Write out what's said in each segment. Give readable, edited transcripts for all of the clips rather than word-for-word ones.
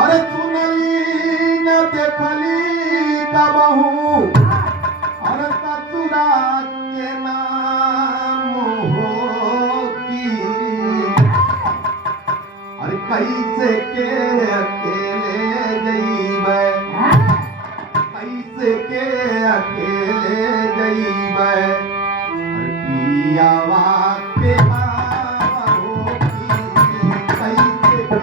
अरे सुनली न देखली कबहू अरे ससुरा के नाम हो की अरे कैसे के अकेले जइबै कैसे के अकेले जइबै अरे पियावा के नाम हो की कैसे के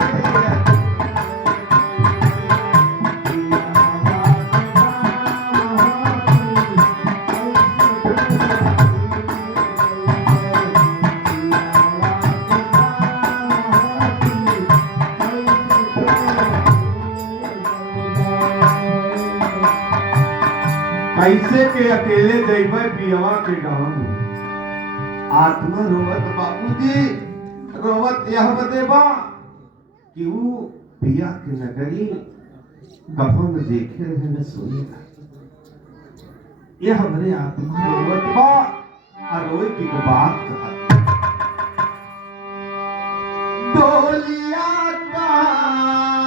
कैसे के अकेले जइबै पियवा के गाँव आत्मा रोवत बाबूजी रोवत यह बदेबा कि वो पिया के नगरी कफन देखे रहे न सोएगा यह हमरे आत्मा रोवत बा और रोए की को बात कहा डोलिया कार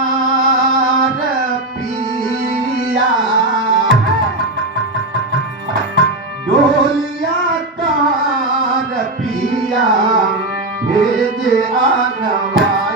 पिया डोलिया कार पिया भेजे आनवाइया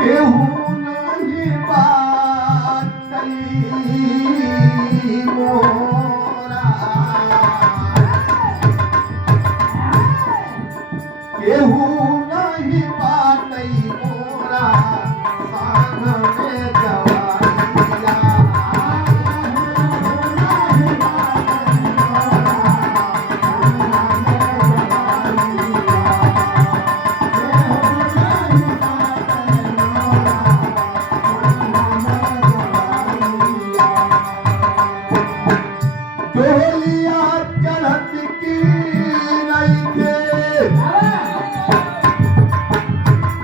केहू नहीं बात मोरा केहू नहीं बात मोरा सांग में जवानिया डोलिया चढ़त की नइखे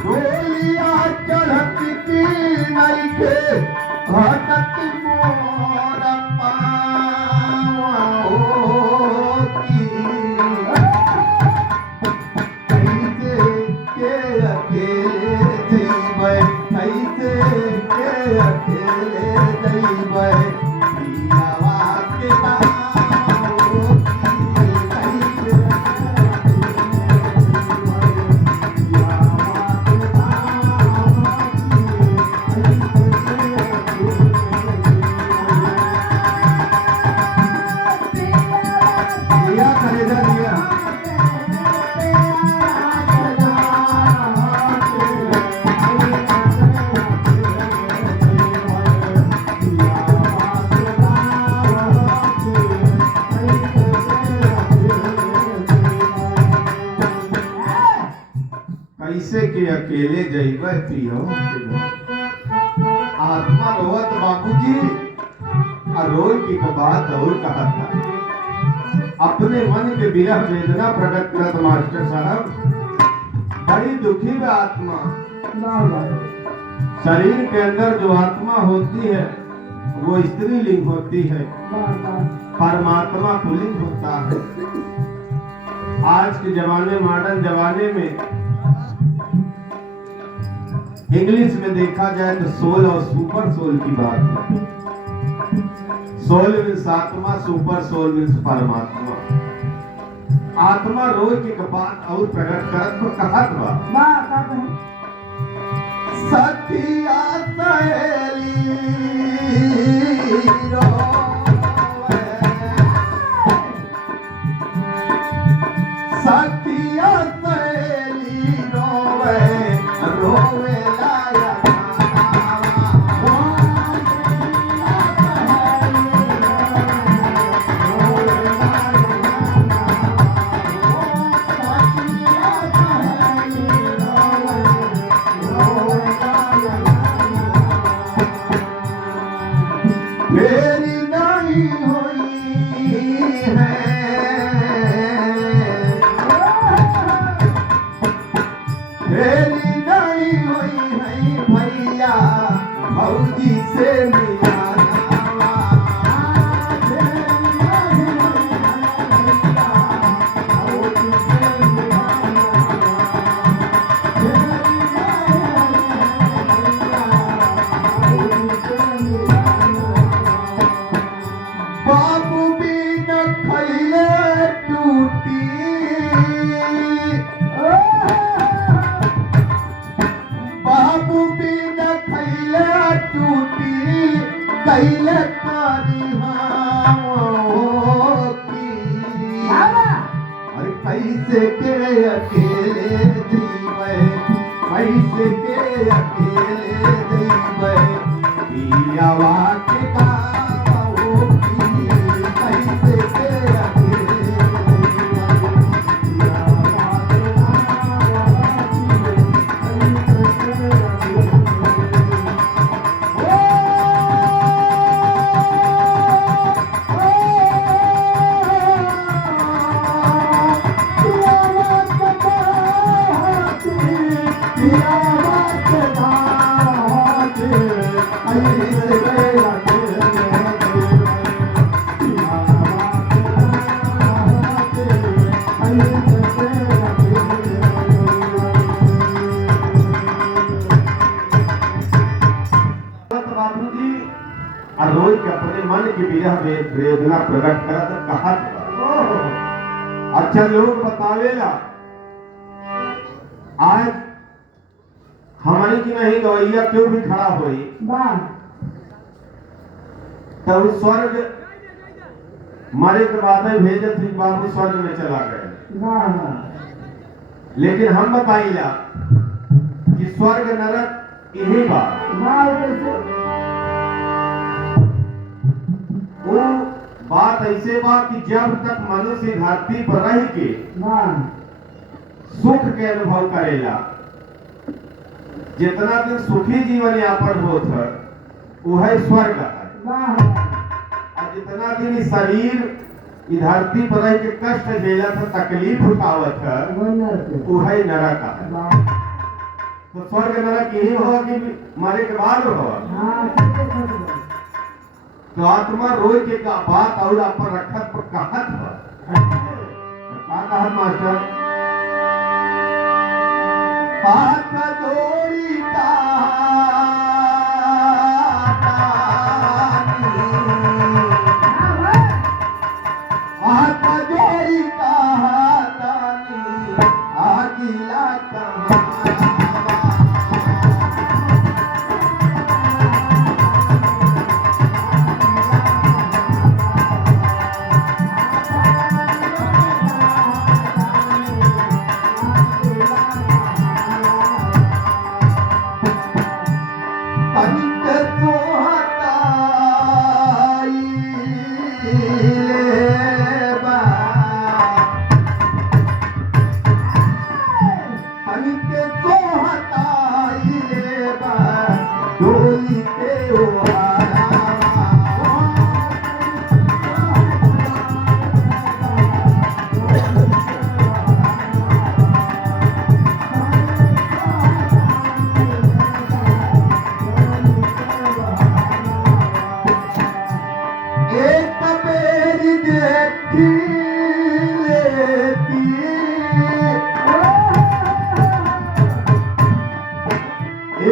डोलिया चढ़त की नइखे घटत मोर पावा की कैसे के अकेले जइबै कैसे के अकेले जइबै पियावा के कैसे के अकेले जइबै पियो आत्मा रोवत बाबूजी और रोए की बात और कहा था अपने मन के विरह वेदना प्रकट करत मास्टर साहब बड़ी दुखी है आत्मा शरीर के अंदर जो आत्मा होती है वो स्त्रीलिंग होती है परमात्मा पुल्लिंग होता है आज के जमाने मॉडर्न जमाने में इंग्लिश में देखा जाए तो सोल और सुपर सोल की बात है सोल मीन्स आत्मा सुपर सोल मीन्स परमात्मा आत्मा रोज की बात और प्रकट करत को कहत बा सखिया सहेली रोवे सखिया सहेली रोवे रोवे मेरी ना फेरी नहीं हुई है भैया भौजी से मिला बाबू भी न खैले टूटी बाबू भी न खैले टूटी कैले कारी की अरे पैसे के अकेले जीवे पैसे के अकेले जीवे पियावा के और रोज के अपने मन की विरह में वेदना प्रकट करा तो कहा अच्छा लोग बतावेला आज हमारी की नहीं गवैया क्यों भी खड़ा हुई तब स्वर्ग मारे के बाद भेजे थे बाबू स्वर्ग में चला गए लेकिन हम बताइला कि स्वर्ग नरक यही वो बात ऐसे बा कि जब तक मनुष्य धरती पर रह के सुख के अनुभव करेला जितना दिन सुखी जीवन यापन होत है वह स्वर्ग है और जितना दिन शरीर धरती पर रह के कष्ट झेला था तकलीफ उठावत है वह नरक है। तो स्वर्ग नरक यही होगा कि मरे के बाद होगा तो आत्मा रोज के का बात और अपन रखत पर कहत कहत मास्टर हाथ जोड़ी हाथ जोड़ी आगिला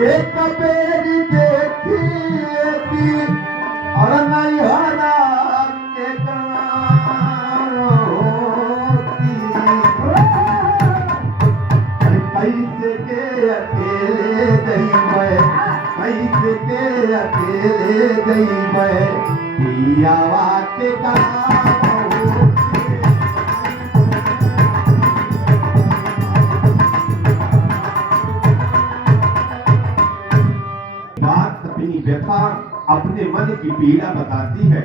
एक बेरी देखी और नहीं हरा के पैसे के अकेले पैसे के अकेले पियावा के व्यथा अपने मन की पीड़ा बताती है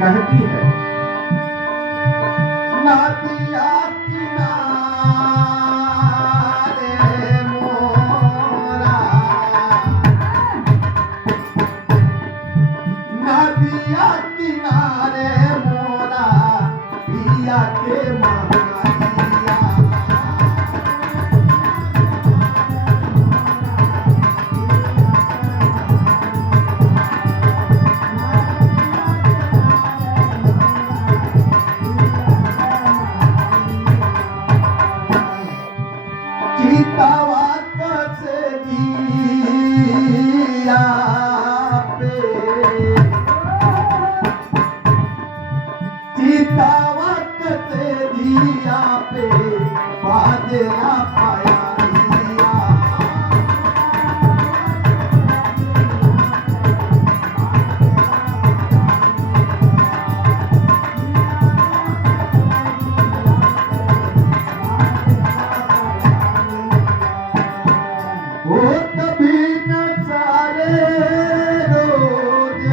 कहती है नदिया किनारे मोरा नदिया किनारे मोरा पिया के मारिया चितावा कसे दिया पे चितावा कसे दिया पे बादला पाया दिया वो तभी न सारे रोज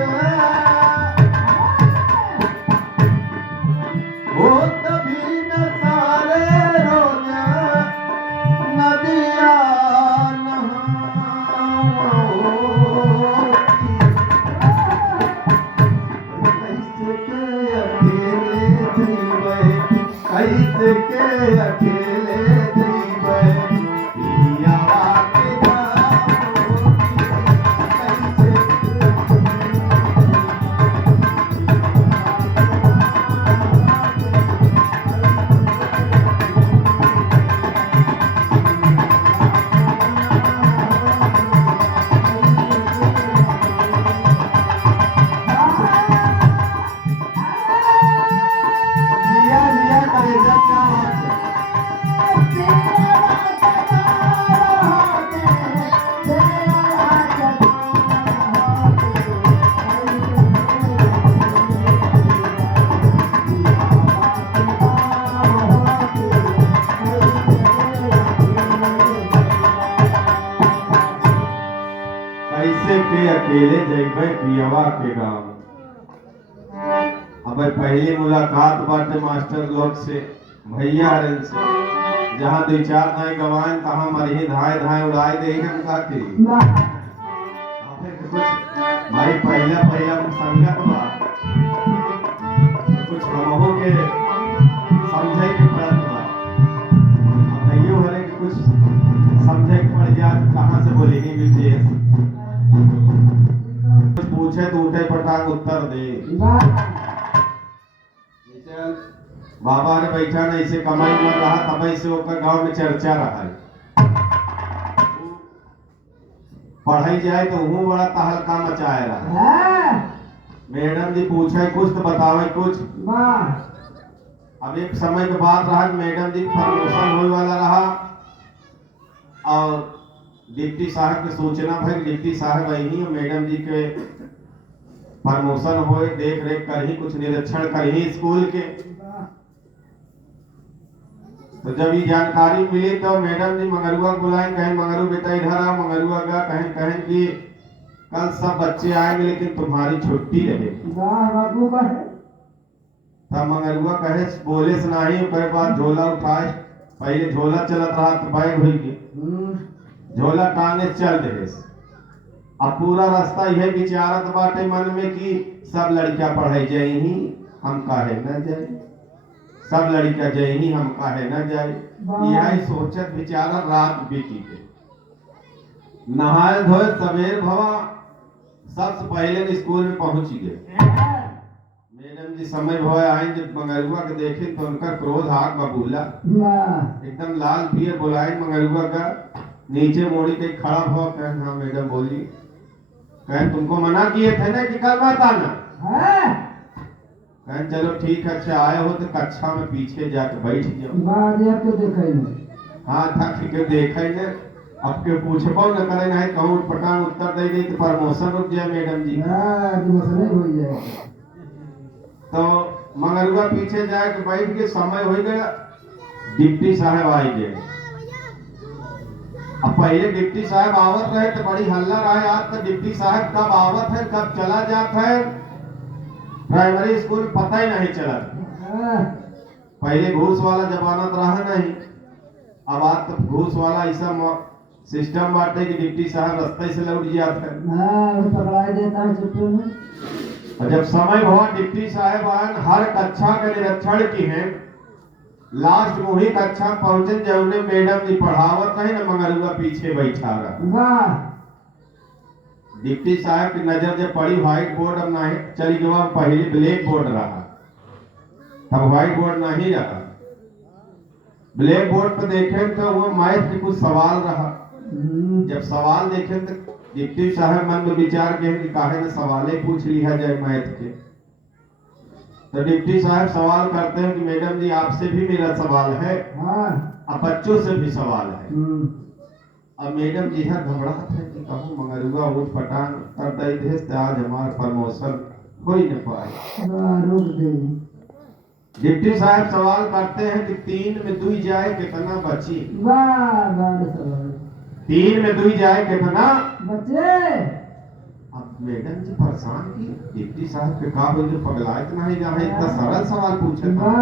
वो तभी न सारे रोज नदिया नहाओगी कैसे के अकेले थी बैठी पियावा के जाओगी कैसे लिया लिया करेगा क्या बात है कैसे के अकेले जइबै पियवा के गाँव अब पहली मुलाकात बाटे मास्टर लोग से भैया हरन से जहाँ दो चार धाए गवाएं तहाँ मरही धाए धाए उड़ाए दे हम का के कुछ भाई पहला पहला संगत बा कुछ हमहू के समझे के पड़त बा अब भैयो हरे के कुछ समझे के पड़ जा कहाँ से बोलेंगे विशेष कुछ पूछे तो उठे पटांग उत्तर दे बाबा ने बैठा नहीं से कमाई में रहा तब से ओकर गांव में चर्चा रहा पढ़ाई जाए तो हूँ बड़ा तहलका मचाए रहा मैडम जी पूछे कुछ तो बतावे कुछ अब एक समय के बाद रहा मैडम जी प्रमोशन होने वाला रहा और डिप्टी साहब की सूचना भाई डिप्टी साहब वही मैडम जी के प्रमोशन हो देख रेख कर ही कुछ निरीक्षण कर ही स्कूल के तो जब ये जानकारी मिली तो मैडम जी मंगरुआ बुलाए कहें मंगरू बेटा इधर आ मंगरुआ का कहें कहें कि कल सब बच्चे आएंगे लेकिन तुम्हारी छुट्टी रहेगी तब मंगरुआ कहे बोले से नहीं उसके बाद झोला उठाए पहले झोला चलत रहा तो बैग हुई के झोला टांगे चल रहे अब पूरा रास्ता यह विचारत बाटे मन में कि सब लड़कियां पढ़ाई जाई ही हम काहे न जाए सब लड़कियां जाई ही हम काहे न जाए यही सोचत विचारत रात बीती के नहाए धोए सवेर भवा सबसे पहले स्कूल में पहुंच गए मैडम जी समय भवा आए जब मंगरुआ के देखे तो उनका क्रोध आग बबूला एकदम लाल पियर बुलाए मंगरुआ का नीचे मोड़ी के खड़ा हुआ कहें हाँ मैडम बोली कहें तुमको मना किए थे ना कि कल मत आना कहें चलो ठीक है अच्छा आए हो तो कक्षा में पीछे जाके बैठ जाओ हाँ था ठीक है देखे ने अब के पूछबो न करे नहीं कहूँ पटान उत्तर दे दी तो प्रमोशन रुक जाए मैडम जी तो मंगरुआ पीछे जाए के बैठ के समय हो गया डिप्टी साहब आई गए अब पहले डिप्टी साहब आवत रहे तो बड़ी हल्ला रहा आज तो डिप्टी साहब कब आवत है कब चला जाता है प्राइमरी स्कूल पता ही नहीं चला पहले घूस वाला जमाना तो रहा नहीं अब आज तो घूस वाला ऐसा सिस्टम बांटे कि डिप्टी साहब रास्ते से लौट जाता है और जब समय हुआ डिप्टी साहब हर कक्षा का निरीक्षण की है लास्ट वही कक्षा पहुंचे जब मैडम जी पढ़ावत नहीं ना मंगरुआ पीछे बैठा रहा डिप्टी साहब की नजर जब पड़ी व्हाइट बोर्ड अब नहीं चली गया पहले ब्लैक बोर्ड रहा तब व्हाइट बोर्ड नहीं रहा ब्लैक बोर्ड पे देखे तो वो मैथ के कुछ सवाल रहा। जब सवाल देखे तो डिप्टी साहब मन में विचार के कि काहे न सवाले पूछ लिया जाए मैथ के। तो डिप्टी साहब सवाल करते हैं कि मैडम जी आपसे भी मेरा सवाल है, अब बच्चों से भी सवाल है। अब मैडम जी है घबराहट है कि कहूँ मंगरुआ उठ पटांग कर दई थे तो आज हमारा प्रमोशन हो ही न पाए। डिप्टी साहब सवाल करते हैं कि 3 में 2 जाए कितना बची? 3 में 2 जाए कितना बचे? अब मैडम जी परेशान की डिप्टी साहब के का बोल पगलाए तो नहीं जा इतना सरल सवाल पूछे था।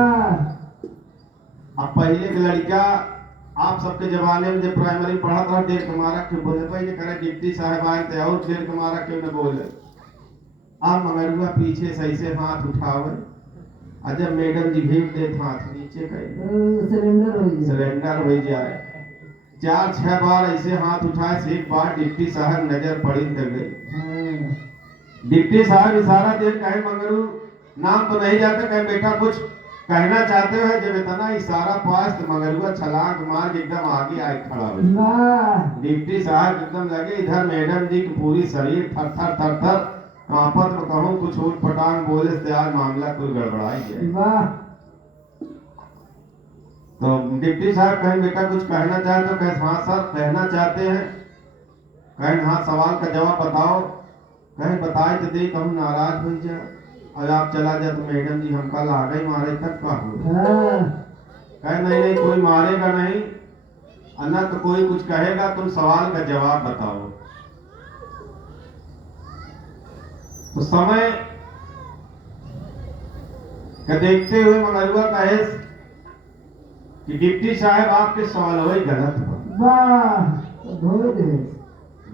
अब पहले के लड़का आप सबके जमाने में जब प्राइमरी पढ़ा था 1.5 मारा क्यों बोले पहले करे डिप्टी साहब आए थे और 1.5 मारा क्यों न बोले। अब मंगरुआ पीछे सही से हाथ उठावे जब मैडम जी घेर दे हाथ नीचे सिलेंडर हो जाए 4-6 बार ऐसे हाथ उठाए से एक बार डिप्टी साहब नजर पड़ी कर गई। डिप्टी साहब इशारा दे कहे मंगरू नाम तो नहीं जाते कहे बेटा कुछ कहना चाहते हो। जब इतना इशारा पास तो मंगरुआ छलांग मार के एकदम आगे आए खड़ा हो। डिप्टी साहब एकदम लगे इधर मैडम जी की पूरी शरीर थर थर थर थर कांपत में कहूँ कुछ उठ पटांग बोले से आज मामला कुल गड़बड़ाई गया। तो डिप्टी साहब कहें बेटा कुछ कहना चाहते हो? कहे हाँ सर कहना चाहते हैं। कहें हाँ सवाल का जवाब बताओ। कहें बताए तो दे कहूँ नाराज हो जा और आप चला जा तो मैडम जी हम कल आ गई मारे तक का हो। कहे नहीं नहीं कोई मारेगा नहीं अन्ना तो कोई कुछ कहेगा तुम सवाल का जवाब बताओ। तो समय का देखते हुए मंगरुआ कहे कि डिप्टी साहब आपके सवाल वही गलत हो।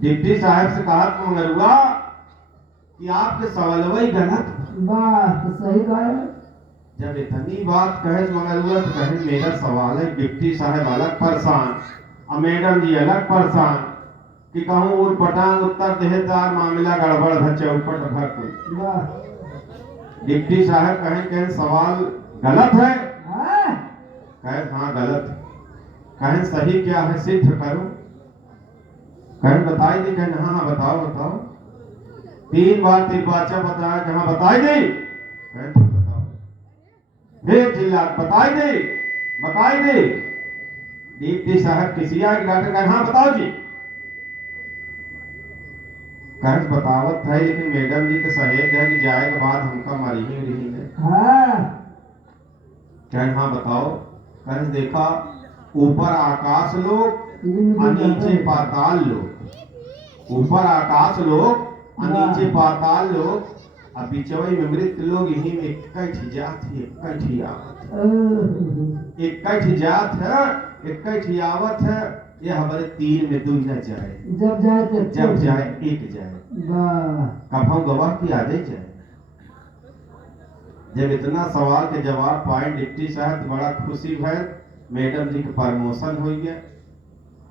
डिप्टी साहब से कहा मंगरुआ कि आपके सवाल वही गलत तो सही कहा। जब इतनी बात कहे मंगरुआ तो कहे मेरा सवाल है। डिप्टी साहब अलग परेशान और मैडम जी अलग परेशान कि कहूँ उठ पटांग उत्तर देहदार मामला गड़बड़ भर चौपट भर कोई। डिप्टी साहब कहें सवाल गलत है? कहे हाँ गलत है। कहें सही क्या है सिद्ध करो। कहें बताई दी। कहें हाँ बताओ बताओ। 3 बार 3 बाचा बताया कि हाँ बताई दी। कहें बताओ फिर चिल्ला बताई दी। डिप्टी साहब किसी आगे डॉक्टर कहें हाँ बताओ जी। कहें बतावत है लेकिन मैडम जी के सहेज है कि जाए के बाद हमका मरी ही रही है। कहें हाँ बताओ। कहें देखा ऊपर आकाश लोग और नीचे पाताल लोग। ऊपर आकाश लोग और नीचे पाताल लोग और बिचवई में मृत लोग इन्हीं में इक्कठी जात है इक्कठी जात है इक्कठी आवत है। ये हमारे 3 में 2 न जाए जब जाए 1 जाए कब हम गवाह की आदे जाए। जब इतना सवाल के जवाब पाए डिप्टी साहब बड़ा खुशी भय। मैडम जी का प्रमोशन हो गया।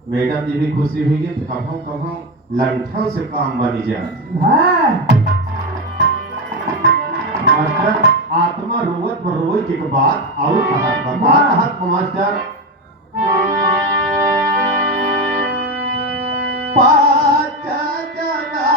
मैडम जी भी खुशी हुई है। तो कभों लंठों से काम बनी जाए। मास्टर आत्मा रोवत रोई के बाद और कहत मास्टर पाँच जना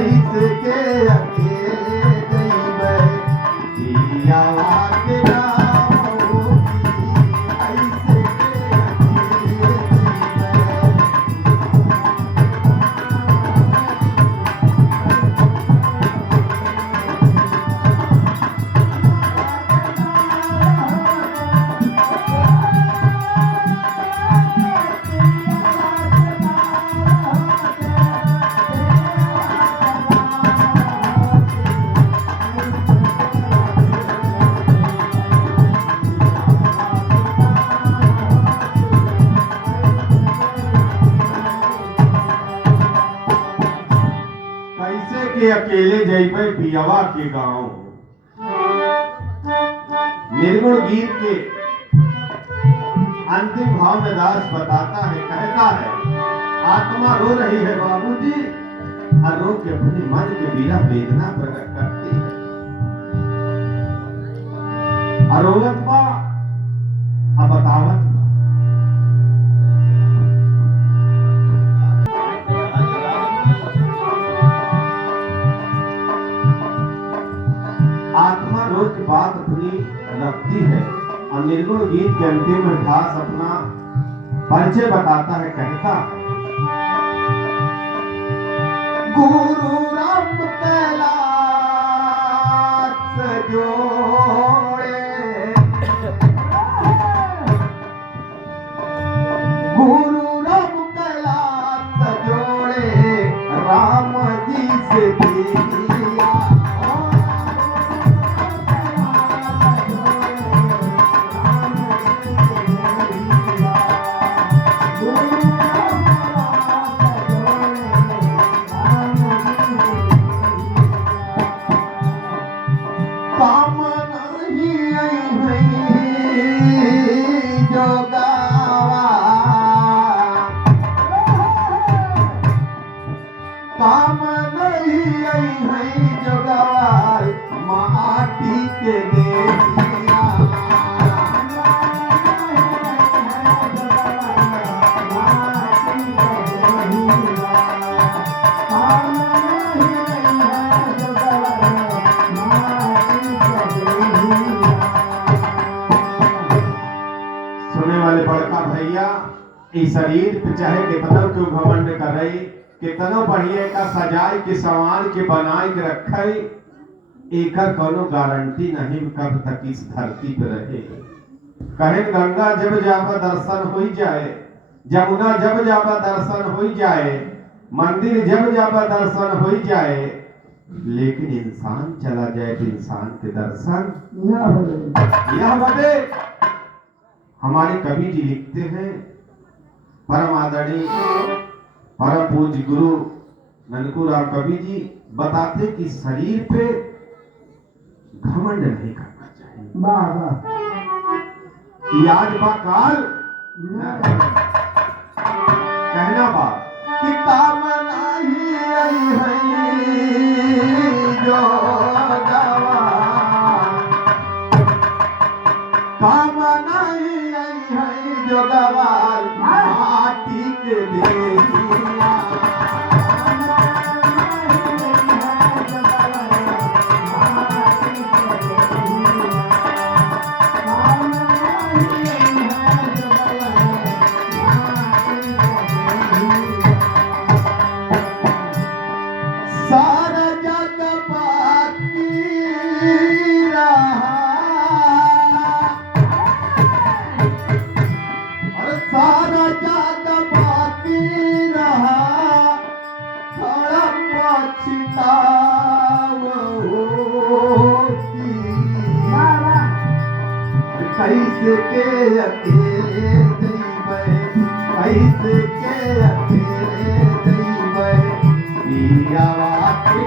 कैसे के अकेले जइबै पियावा के गाँव कैसे के अकेले जइबै कैसे के अकेले जइबै पियवा के गाँव। निर्गुण गीत के अंतिम भाव में दास बताता है, कहता है आत्मा रो रही है बाबूजी, और रो के अपने मन के बीरा वेदना प्रकट करती है। अरोगत बा अब बतावत बा। आत्मा रोज की बात अपनी रखती है और निर्गुण गीत के अंतिम में खास अपना परिचय बताता है, कहता है गुरु राम कैलाश जोड़े, गुरु राम कैलाश जोड़े राम जी से दिया काम नहीं आई है जोगवाल माटी के देहिया सुनने वाले बड़का भैया इस शरीर पे चाहे कितना क्यों घमंड कर रही, कितना बढ़िया का सजाए के संवार के बनाए के रखे, एकर कोनो गारंटी नहीं कब तक इस धरती पे रहे। कहे गंगा जब जावा दर्शन हो जाए, जमुना जब जावा दर्शन हो जाए, मंदिर जब जावा दर्शन हो जाए, लेकिन इंसान चला जाए तो इंसान के दर्शन यह बदे। हमारे कवि जी लिखते हैं, परम आदरणीय परम पूज्य गुरु ननकू राम कवि जी बताते कि शरीर पे घमंड नहीं करना चाहिए। वाह वाह, कि आज बा काल कहना बा कि काम नहीं आई है जो गवा, काम नहीं आई है जो गवाल माटी के देहिया सारा जग बाकी रहा, और सारा जग बाकी रहा, थोड़ा पछताव होती। कैसे के अकेले जइबै, कैसे के अकेले जइबै पियावा के